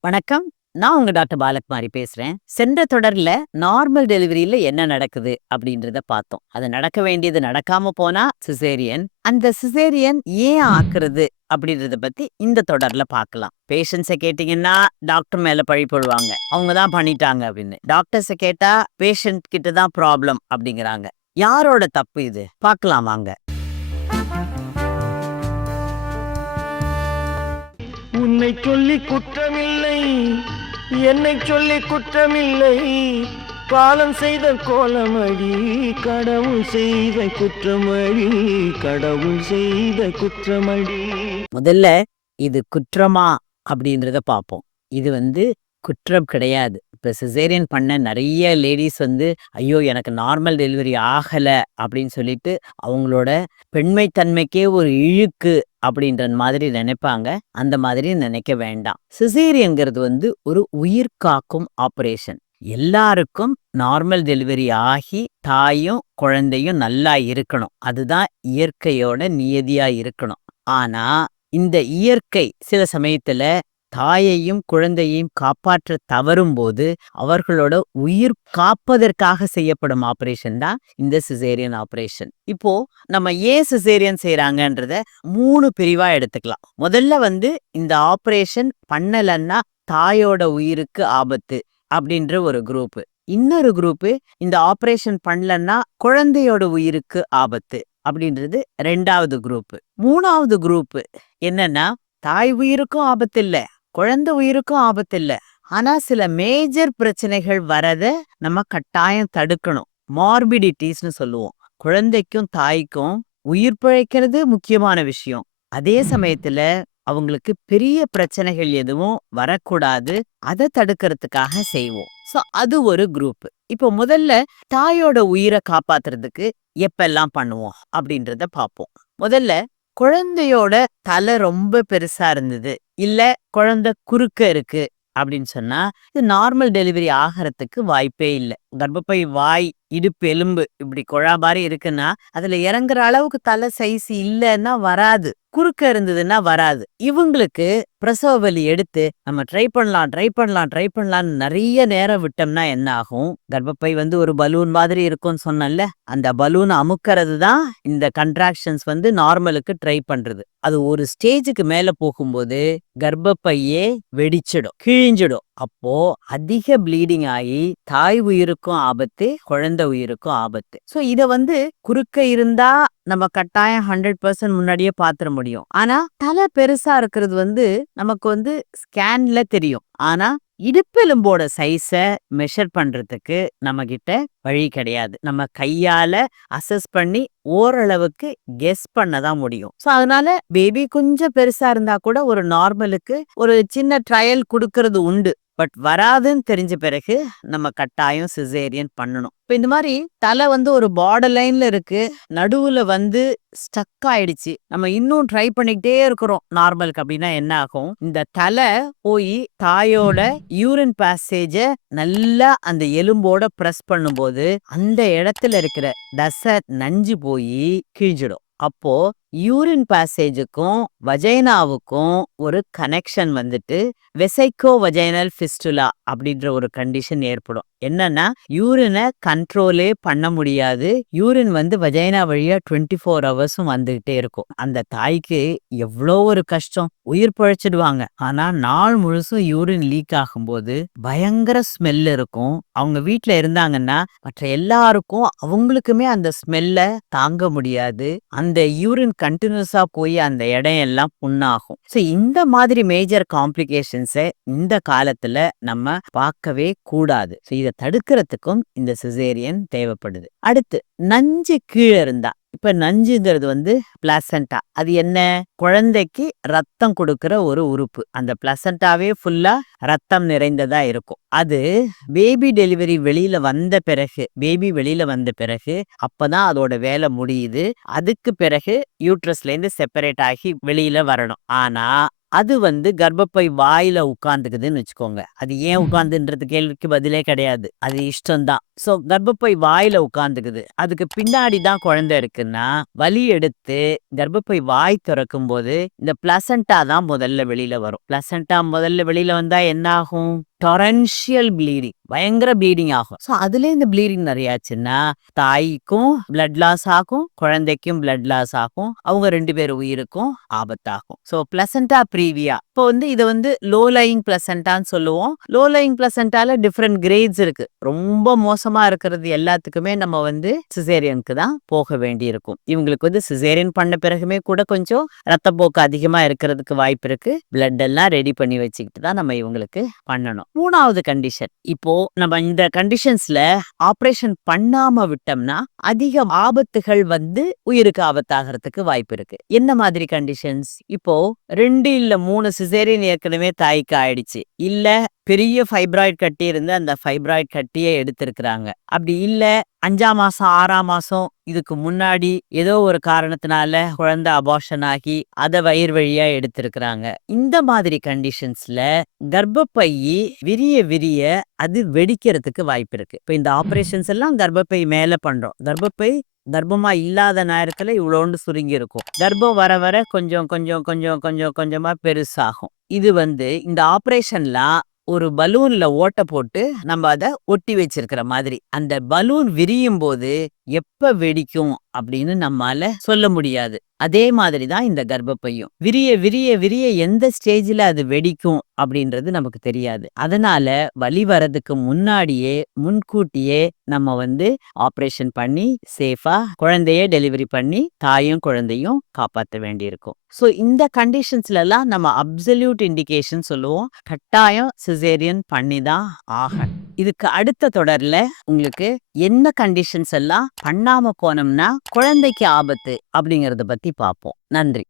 வணக்கம். நான் உங்க டாக்டர் பாலகுமாரி பேசுறேன். சென்ற தொடர்ல நார்மல் டெலிவரியில என்ன நடக்குது அப்படின்றத பார்த்தோம். அது நடக்க வேண்டியது நடக்காம போனா சிசேரியன். அந்த சிசேரியன் ஏன் ஆக்குறது அப்படின்றத பத்தி இந்த தொடர்ல பார்க்கலாம். பேஷண்ட்ஸை கேட்டீங்கன்னா டாக்டர் மேல பழி போடுவாங்க. அவங்க தான் பண்ணிட்டாங்க அப்படின்னு. டாக்டர்ஸை கேட்டா பேஷண்ட் கிட்ட தான் ப்ராப்ளம் அப்படிங்கிறாங்க. யாரோட தப்பு இது? பார்க்கலாம் வாங்க. உன்னை சொல்லி குற்றமில்லை என்னை சொல்லி குற்றமில்லை. காலம் செய்த கோலமடி கடவுள் செய்த குற்றமடி கடவுள் செய்த குற்றமடி. முதல்ல இது குற்றமா அப்படின்றத பார்ப்போம். இது வந்து குற்றம் கிடையாது. இப்போ சிசேரியன் பண்ண நிறைய லேடிஸ் வந்து ஐயோ எனக்கு நார்மல் டெலிவரி ஆகலை அப்படின்னு சொல்லிட்டு அவங்களோட பெண்மைத்தன்மைக்கே ஒரு இழுக்கு அப்படின்ற மாதிரி நினைப்பாங்க. அந்த மாதிரி நினைக்க வேண்டாம். சிசேரியங்கிறது வந்து ஒரு உயிர் காக்கும் ஆபரேஷன் எல்லாருக்கும் நார்மல் டெலிவரி ஆகி தாயும் குழந்தையும் நல்லா இருக்கணும். அதுதான் இயற்கையோட நியதியா இருக்கணும். ஆனா இந்த இயற்கை சில சமயத்துல தாயையும் குழந்தையையும் காப்பாற்ற தவறும் போது அவர்களோட உயிர் காப்பதற்காக செய்யப்படும் ஆபரேஷன் தான் இந்த சிசேரியன் ஆபரேஷன் இப்போ நம்ம ஏன் சிசேரியன் செய்யறாங்கன்றத மூணு பிரிவா எடுத்துக்கலாம். முதல்ல வந்து இந்த ஆபரேஷன் பண்ணலன்னா தாயோட உயிருக்கு ஆபத்து அப்படின்ற ஒரு குரூப் இன்னொரு குரூப் இந்த ஆபரேஷன் பண்ணலன்னா குழந்தையோட உயிருக்கு ஆபத்து அப்படின்றது ரெண்டாவது குரூப் மூணாவது குரூப் என்னன்னா தாய் உயிருக்கும் ஆபத்து இல்ல. குழந்தை உயிருக்கும் ஆபத்து இல்ல ஆனா சில மேஜர் பிரச்சனைகள் வரத நம்ம கட்டாயம் தடுக்கணும். மார்பிடிட்டிஸ்னு சொல்லுவோம். குழந்தைக்கும் தாய்க்கும் உயிர் பிழைக்கிறது முக்கியமான விஷயம். அதே சமயத்துல அவங்களுக்கு பெரிய பிரச்சனைகள் எதுவும் வரக்கூடாது. அதை தடுக்கிறதுக்காக செய்வோம். சோ அது ஒரு குரூப். இப்போ முதல்ல தாயோட உயிரை காப்பாத்துறதுக்கு எப்பெல்லாம் பண்ணுவோம் அப்படின்றத பார்ப்போம். முதல்ல குழந்தையோட தலை ரொம்ப பெருசா இருந்தது. இல்ல குழந்தை குறுக்க இருக்கு அப்படின்னு சொன்னா இது நார்மல் டெலிவரி ஆகிறதுக்கு வாய்ப்பே இல்லை. கர்ப்பப்பை வாய் இடுப்பு எலும்பு இப்படி குழா மாதிரி இருக்குன்னா அதுல இறங்குற அளவுக்கு தலை சைஸ் இல்லைன்னா வராது. குறுக்க இருந்ததுன்னா வராது. இவங்களுக்கு பிரசவ வலி எடுத்து நம்ம ட்ரை பண்ணலாம் ட்ரை பண்ணலாம் ட்ரை பண்ணலாம்னு நிறைய நேரம் விட்டோம்னா என்ன ஆகும்? கர்ப்பப்பை வந்து ஒரு பலூன் மாதிரி இருக்கும்னு சொன்னேன்ல அந்த பலூன் அமுக்கிறது தான் இந்த கன்ட்ராக்ஷன்ஸ் வந்து நார்மலுக்கு ட்ரை பண்றது. அது ஒரு ஸ்டேஜுக்கு மேல போகும்போது கர்ப்பப்பையே வெடிச்சிடும் கிழிஞ்சிடும். அப்போ அதிக ப்ளீடிங் ஆகி தாய் உயிருக்கும் ஆபத்து குழந்தை உயிருக்கும் ஆபத்து. சோ இதை வந்து குறுக்க இருந்தா நம்ம கட்டாயம் ஹண்ட்ரட் பர்சன்ட் முன்னாடியே பாத்துற முடியும். ஆனா தலை பெருசா இருக்கிறது வந்து நமக்கு வந்து ஸ்கேன்ல தெரியும். ஆனா இடுப்பெலும்போட சைஸ மெஷர் பண்றதுக்கு நம்ம கிட்ட வழி கிடையாது. நம்ம கையால அசஸ் பண்ணி ஓரளவுக்கு கெஸ் பண்ண தான் முடியும். ஸோ அதனால பேபி கொஞ்சம் பெருசா இருந்தா கூட ஒரு நார்மலுக்கு ஒரு சின்ன ட்ரையல் கொடுக்கறது உண்டு. பட் வராதுன்னு தெரிஞ்ச பிறகு நம்ம கட்டாயம் சிசேரியன் பண்ணணும். இப்போ இந்த மாதிரி தலை வந்து ஒரு பார்டர் லைன்ல இருக்கு. நடுவுல வந்து ஸ்டக் ஆயிடுச்சு. நம்ம இன்னும் ட்ரை பண்ணிக்கிட்டே இருக்கிறோம். நார்மலுக்கு அப்படின்னா என்ன ஆகும்? இந்த தலை போய் தாயோட யூரின் பேசேஜ நல்லா அந்த எலும்போட ப்ரெஸ் பண்ணும்போது அந்த இடத்துல இருக்கிற தசை நஞ்சு போய் கிழிஞ்சிடும். அப்போ யூரின் பேசேஜுக்கும் வஜைனாவுக்கும் ஒரு கனெக்ஷன் வந்துட்டு வெசைக்கோ வஜைனல் ஃபிஸ்டுலா அப்படின்ற ஒரு கண்டிஷன் ஏற்படும். என்னன்னா யூரினை கண்ட்ரோலே பண்ண முடியாது. யூரின் வந்து வஜைனா வழியா டுவெண்ட்டி ஃபோர் ஹவர்ஸும் வந்துகிட்டே இருக்கும். அந்த தாய்க்கு எவ்வளோ ஒரு கஷ்டம். உயிர் பழைச்சிடுவாங்க. ஆனா நாள் முழுசும் யூரின் லீக் ஆகும்போது பயங்கர ஸ்மெல் இருக்கும். அவங்க வீட்ல இருந்தாங்கன்னா மற்ற எல்லாருக்கும் அவங்களுக்குமே அந்த ஸ்மெல்ல தாங்க முடியாது. அந்த யூரின் கண்டினியூஸா போய் அந்த இடம் எல்லாம் புண்ணாகும். ஸோ இந்த மாதிரி மேஜர் காம்ப்ளிகேஷன்ஸை இந்த காலத்துல நம்ம பார்க்கவே கூடாது. ஸோ இதை தடுக்கிறதுக்கும் இந்த சிசேரியன் தேவைப்படுது. அடுத்து நஞ்சு கீழே இருந்தா இப்ப நஞ்சுங்கிறது வந்து பிளாசண்டா. அது என்ன? குழந்தைக்கு ரத்தம் கொடுக்கிற ஒரு உறுப்பு. அந்த பிளசண்டாவே ஃபுல்லா ரத்தம் நிறைந்ததா இருக்கும். அது பேபி டெலிவரி வெளியில வந்த பிறகு பேபி வெளியில வந்த பிறகு அப்பதான் அதோட வேலை முடியுது. அதுக்கு பிறகு யூட்ரஸ்ல இருந்து செப்பரேட் ஆகி வெளியில வரணும். ஆனா அது வந்து கர்ப்பப்பை வாயில உட்கார்ந்துக்குதுன்னு வச்சுக்கோங்க. அது ஏன் உட்கார்ந்துன்றது கேள்விக்கு பதிலே கிடையாது. அது இஷ்டம்தான். சோ கர்ப்பப்பை வாயில உட்கார்ந்துக்குது. அதுக்கு பின்னாடி தான் குழந்தை இருக்குன்னா வலி எடுத்து கர்ப்பப்பை வாய் திறக்கும் போது இந்த பிளசண்டா தான் முதல்ல வெளியில வரும். பிளசண்டா முதல்ல வெளியில வந்தா என்ன ஆகும் டொரன்ஷியல் ப்ளீடிங் பயங்கர ப்ளீடிங் ஆகும். ஸோ அதுல இந்த ப்ளீடிங் நிறையாச்சுன்னா தாய்க்கும் பிளட் லாஸ் ஆகும் குழந்தைக்கும் பிளட் லாஸ் ஆகும் அவங்க ரெண்டு பேர் உயிருக்கும் ஆபத்தாகும். ஸோ பிளசண்டா ப்ரீவியா இப்போ வந்து இதை வந்து லோ லையிங் பிளசண்டான்னு சொல்லுவோம். லோ லையிங் பிளசண்டால டிஃப்ரெண்ட் கிரேட்ஸ் இருக்கு. ரொம்ப மோசமா இருக்கிறது எல்லாத்துக்குமே நம்ம வந்து சிசேரியனுக்கு தான் போக வேண்டி இருக்கும் இவங்களுக்கு வந்து சிசேரியன் பண்ண பிறகுமே கூட கொஞ்சம் ரத்தப்போக்கு அதிகமா இருக்கிறதுக்கு வாய்ப்பு இருக்கு. பிளட் எல்லாம் ரெடி பண்ணி வச்சுக்கிட்டு தான் நம்ம இவங்களுக்கு பண்ணணும். மூணாவது கண்டிஷன் இப்போ நம்ம இந்த கண்டிஷன்ஸ்ல ஆபரேஷன் பண்ணாம விட்டோம்னா அதிக ஆபத்துகள் வந்து உயிருக்கு ஆபத்தாகிறதுக்கு வாய்ப்பு இருக்கு. என்ன மாதிரி கண்டிஷன்ஸ் இப்போ ரெண்டு இல்ல மூணு சிசேரியன் ஏற்கனவே தாய்க்கு ஆயிடுச்சு. இல்ல பெரிய ஃபைப்ராய்ட் கட்டி இருந்து அந்த ஃபைப்ராய்டு கட்டியே எடுத்திருக்கிறாங்க. அப்படி இல்லை அஞ்சாம் மாசம் ஆறாம் மாசம் இதுக்கு முன்னாடி ஏதோ ஒரு காரணத்தினால குழந்தை அபார்ஷன் ஆகி அதை வயிறு வழியா எடுத்திருக்கிறாங்க. இந்த மாதிரி கண்டிஷன்ஸ்ல கர்ப்பப்பை விரிய விரிய அது வெடிக்கிறதுக்கு வாய்ப்பு இருக்கு. இப்ப இந்த ஆபரேஷன்ஸ் எல்லாம் கர்ப்பப்பை மேல பண்றோம். கர்ப்பப்பை கர்ப்பமா இல்லாத நேரத்துல இவ்வளோண்டு சுருங்கி இருக்கும். கர்ப்பம் வர வர கொஞ்சம் கொஞ்சம் கொஞ்சம் கொஞ்சம் கொஞ்சமா பெருசாகும். இது வந்து இந்த ஆப்ரேஷன்லாம் ஒரு பலூன்ல ஓட்ட போட்டு நம்ம அதை ஒட்டி வச்சிருக்கிற மாதிரி. அந்த பலூன் விரியும் போது எப்ப வெடிக்கும் அப்படின்னு நம்மால சொல்ல முடியாது. அதே மாதிரி தான் இந்த கர்ப்பப்பையும். விரிய விரிய விரிய எந்த ஸ்டேஜ்ல அது வெடிக்கும் அப்படின்றது நமக்கு தெரியாது. அதனால வலி வரதுக்கு முன்னாடியே முன்கூட்டியே நம்ம வந்து ஆப்ரேஷன் பண்ணி சேஃபா குழந்தைய டெலிவரி பண்ணி தாயும் குழந்தையும் காப்பாற்ற வேண்டியிருக்கும். ஸோ இந்த கண்டிஷன்ஸ்ல எல்லாம் நம்ம அப்சல்யூட் இண்டிகேஷன் சொல்லுவோம். கட்டாயம் சிசேரியன் பண்ணி தான் ஆகணும். இதுக்கு அடுத்த தொடர்ல உங்களுக்கு என்ன கண்டிஷன்ஸ் எல்லாம் பண்ணாம போனோம்னா குழந்தைக்கு ஆபத்து அப்படிங்கறத பத்தி பார்ப்போம். நன்றி.